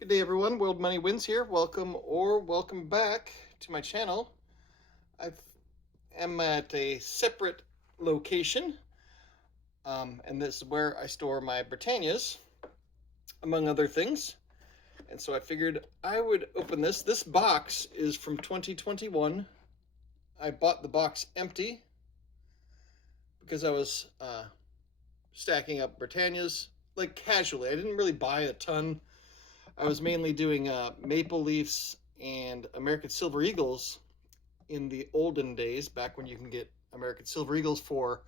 Good day, everyone. World Money Wins here. Welcome back to my channel. I am at a separate location, and this is where I store my Britannias, among other things. And so I figured I would open this. This box is from 2021. I bought the box empty because I was stacking up Britannias, like casually. I didn't really buy a ton. I was mainly doing Maple Leafs and American Silver Eagles in the olden days, back when you can get American Silver Eagles for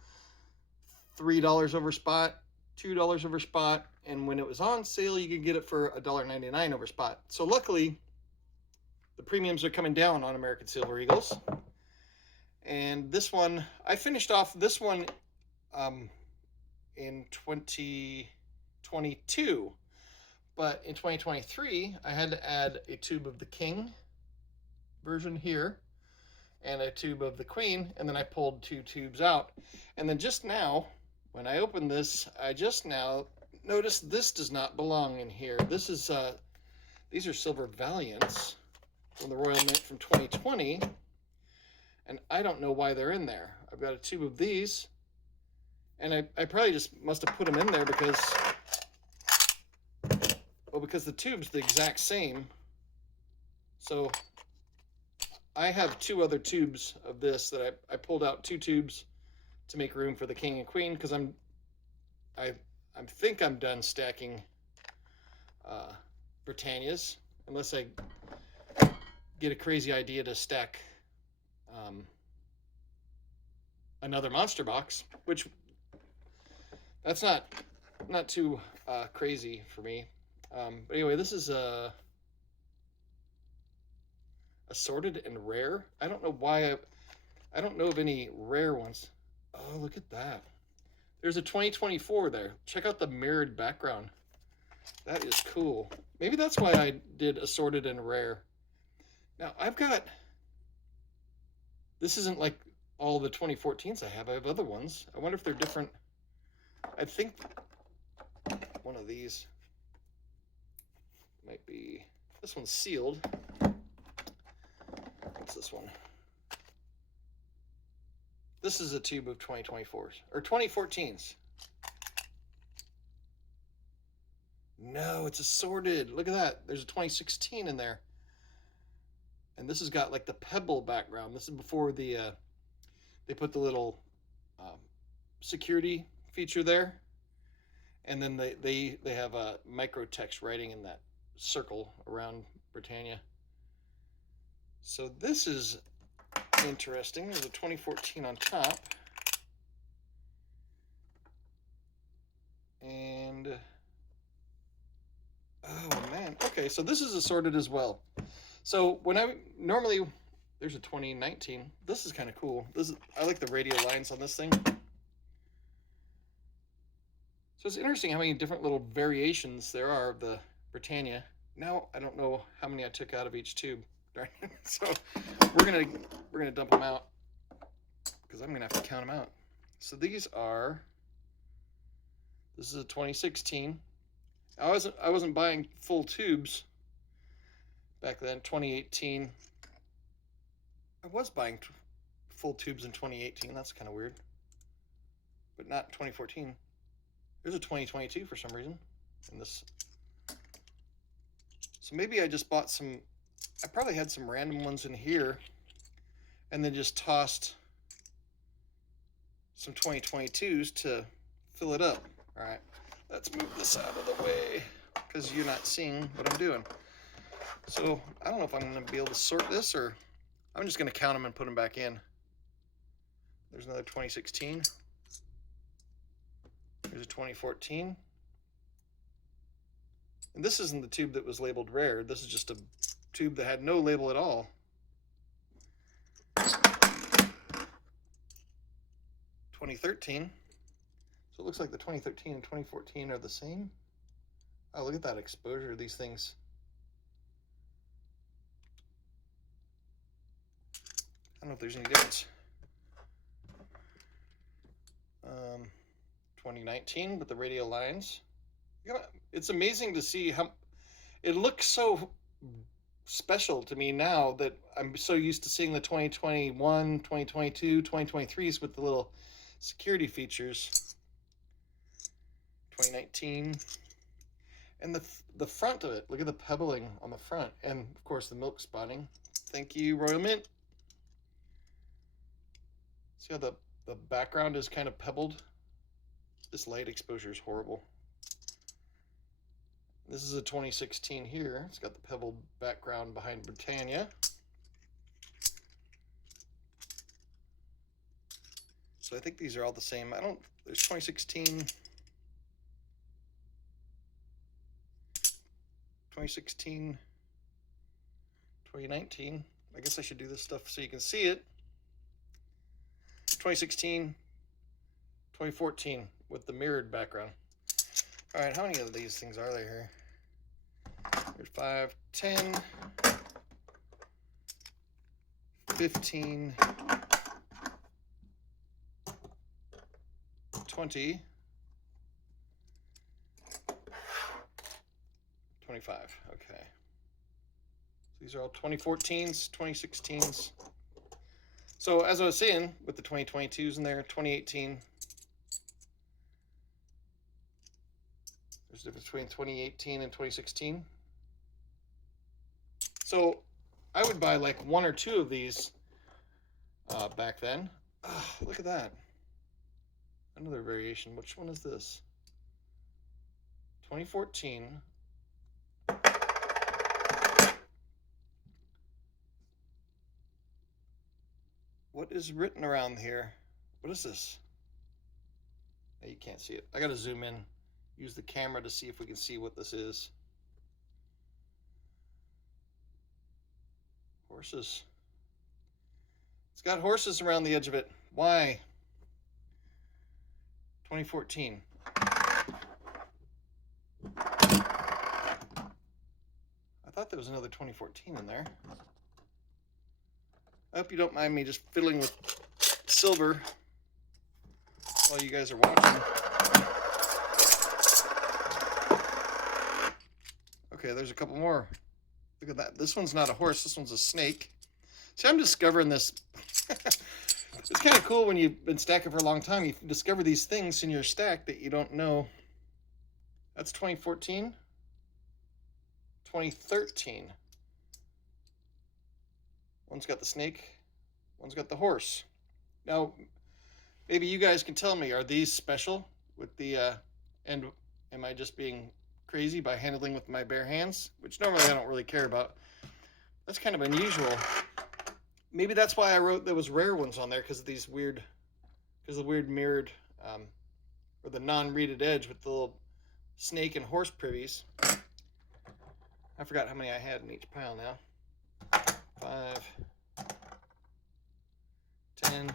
$3 over spot, $2 over spot, and when it was on sale, you could get it for $1.99 over spot. So luckily, the premiums are coming down on American Silver Eagles. And this one, I finished off this one in 2022. But in 2023, I had to add a tube of the King version here and a tube of the Queen, and then I pulled 2 tubes out. And then just now, when I opened this, I just now noticed this does not belong in here. This is these are Silver Valiants from the Royal Mint from 2020, and I don't know why they're in there. I've got a tube of these, and I probably just must have put them in there because the tube's the exact same. So I have 2 other tubes of this that I pulled out 2 tubes to make room for the King and Queen, because I think I'm done stacking Britannias, unless I get a crazy idea to stack another monster box, which that's not too crazy for me. But anyway, this is assorted and rare. I don't know why I don't know of any rare ones. Oh, look at that. There's a 2024 there. Check out the mirrored background. That is cool. Maybe that's why I did assorted and rare. Now, this isn't like all the 2014s I have. I have other ones. I wonder if they're different. I think one of these might be, this one's sealed. What's this one? This is a tube of 2024s, or 2014s. No, it's assorted. Look at that. There's a 2016 in there. And this has got like the pebble background. This is before the they put the little security feature there. And then they have a micro text writing in that circle around Britannia. So this is interesting. There's a 2014 on top. And oh man, okay, so this is assorted as well. So when there's a 2019. This is kind of cool. I like the radial lines on this thing. So it's interesting how many different little variations there are of the Britannia. Now I don't know how many I took out of each tube. So we're gonna dump them out because I'm gonna have to count them out. So this is a 2016. I wasn't buying full tubes back then. 2018. I was buying full tubes in 2018. That's kind of weird, but not 2014. There's a 2022 for some reason in this. So maybe I just bought some. I probably had some random ones in here and then just tossed some 2022s to fill it up. All right, let's move this out of the way because you're not seeing what I'm doing. So I don't know if I'm going to be able to sort this, or I'm just going to count them and put them back in. There's another 2016. There's a 2014. And this isn't the tube that was labeled rare. This is just a tube that had no label at all. 2013. So it looks like the 2013 and 2014 are the same. Oh, look at that exposure of these things. I don't know if there's any difference. 2019 with the radial lines. It's amazing to see how it looks so special to me now that I'm so used to seeing the 2021, 2022, 2023s with the little security features. 2019. And the front of it, look at the pebbling on the front, and of course the milk spotting. Thank you, Royal Mint. See how the background is kind of pebbled? This light exposure is horrible. This is a 2016 here. It's got the pebbled background behind Britannia. So I think these are all the same. There's 2016, 2016, 2019. I guess I should do this stuff so you can see it. 2016, 2014 with the mirrored background. All right, how many of these things are there here? There's 5, 10, 15, 20, 25. Okay. These are all 2014s, 2016s. So as I was saying, with the 2022s in there, 2018. There's a difference between 2018 and 2016. So I would buy like 1 or 2 of these back then. Oh, look at that. Another variation. Which one is this? 2014. What is written around here? What is this? Oh, you can't see it. I gotta zoom in. Use the camera to see if we can see what this is. Horses. It's got horses around the edge of it. Why? 2014. I thought there was another 2014 in there. I hope you don't mind me just fiddling with silver while you guys are watching. Okay, there's a couple more. Look at that. This one's not a horse. This one's a snake. See, I'm discovering this. It's kind of cool when you've been stacking for a long time. You discover these things in your stack that you don't know. That's 2014. 2013. One's got the snake. One's got the horse. Now, maybe you guys can tell me, are these special with the, and am I just being crazy by handling with my bare hands? Which normally I don't really care about. That's kind of unusual. Maybe that's why I wrote there was rare ones on there, because of these weird, because of the weird mirrored, or the non-reeded edge with the little snake and horse privies. I forgot how many I had in each pile now. 5, 10,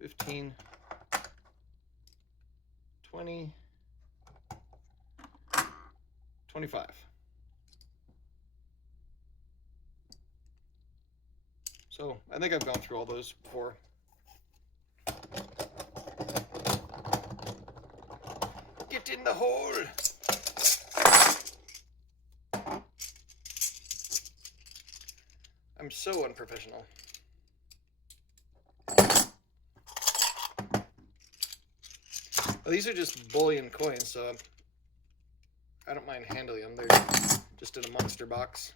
15, 20, 25. So I think I've gone through all those before. Get in the hole. I'm so unprofessional. Well, these are just bullion coins, so I don't mind handling them. They're just in a monster box.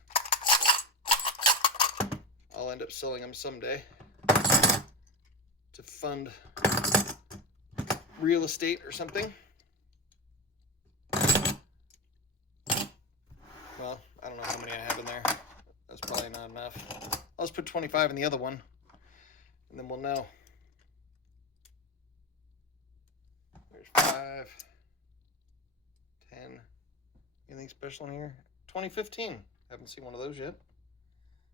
I'll end up selling them someday to fund real estate or something. Well, I don't know how many I have in there. That's probably not enough. I'll just put 25 in the other one, and then we'll know. There's 5, 10. Anything special in here? 2015. Haven't seen one of those yet.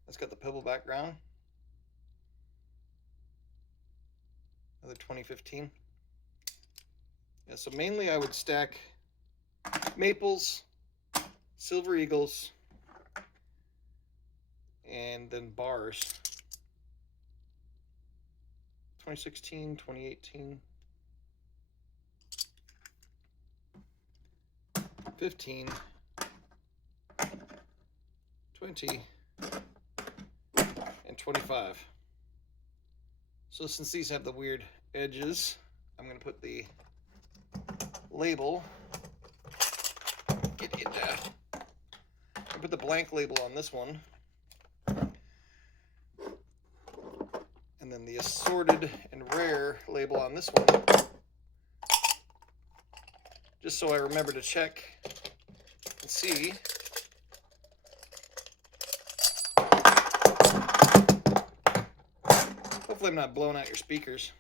That's got the pebble background. Another 2015. Yeah, so mainly I would stack maples, silver eagles, and then bars. 2016, 2018. 15, 20, and 25. So since these have the weird edges, I'm going to put the label. I put the blank label on this one. And then the assorted and rare label on this one. Just so I remember to check and see. Hopefully I'm not blowing out your speakers.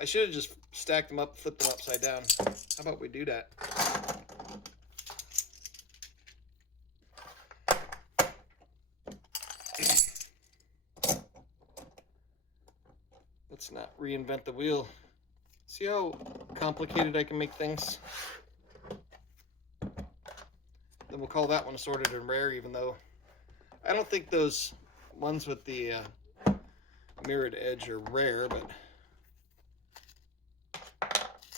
I should have just stacked them up, flipped them upside down. How about we do that? Let's not reinvent the wheel. See how complicated I can make things? Then we'll call that one assorted and rare, even though I don't think those ones with the mirrored edge are rare, but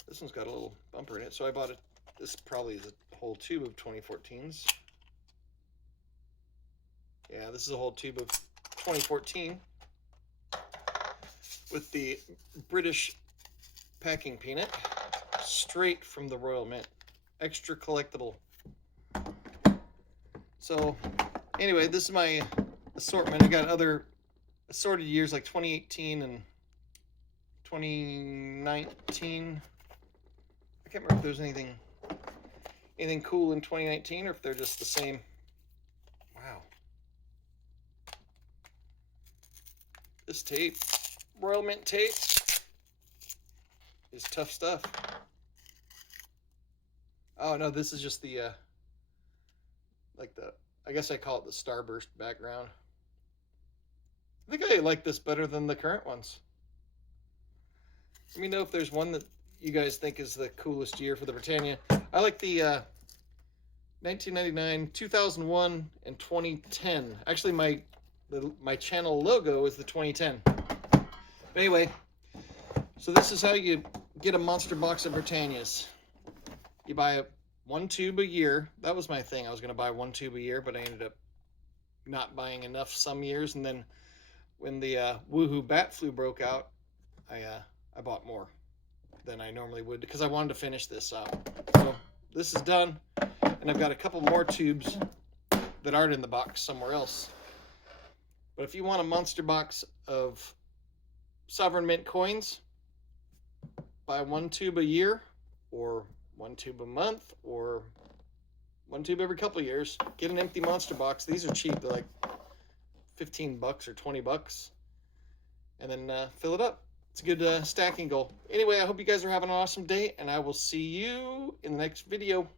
this one's got a little bumper in it, so I bought it. This probably is a whole tube of 2014s. Yeah, this is a whole tube of 2014 with the British packing peanut, straight from the Royal Mint, extra collectible. So anyway, this is my assortment. I got other assorted years like 2018 and 2019. I can't remember if there's anything cool in 2019 or if they're just the same. Wow. This tape, Royal Mint tape, is tough stuff. Oh no, this is just the I guess I call it the Starburst background. I think I like this better than the current ones. Let me know if there's one that you guys think is the coolest year for the Britannia. I like the 1999, 2001, and 2010. Actually, my channel logo is the 2010. But anyway, so this is how you get a monster box of Britannias. You buy one tube a year. That was my thing. I was going to buy one tube a year, but I ended up not buying enough some years. And then when the woohoo bat flu broke out, I bought more than I normally would because I wanted to finish this up. So this is done, and I've got a couple more tubes that aren't in the box somewhere else. But if you want a monster box of Sovereign Mint coins, buy one tube a year, or one tube a month, or one tube every couple of years. Get an empty monster box. These are cheap. They're like $15 or $20. And then fill it up. It's a good stacking goal. Anyway, I hope you guys are having an awesome day, and I will see you in the next video.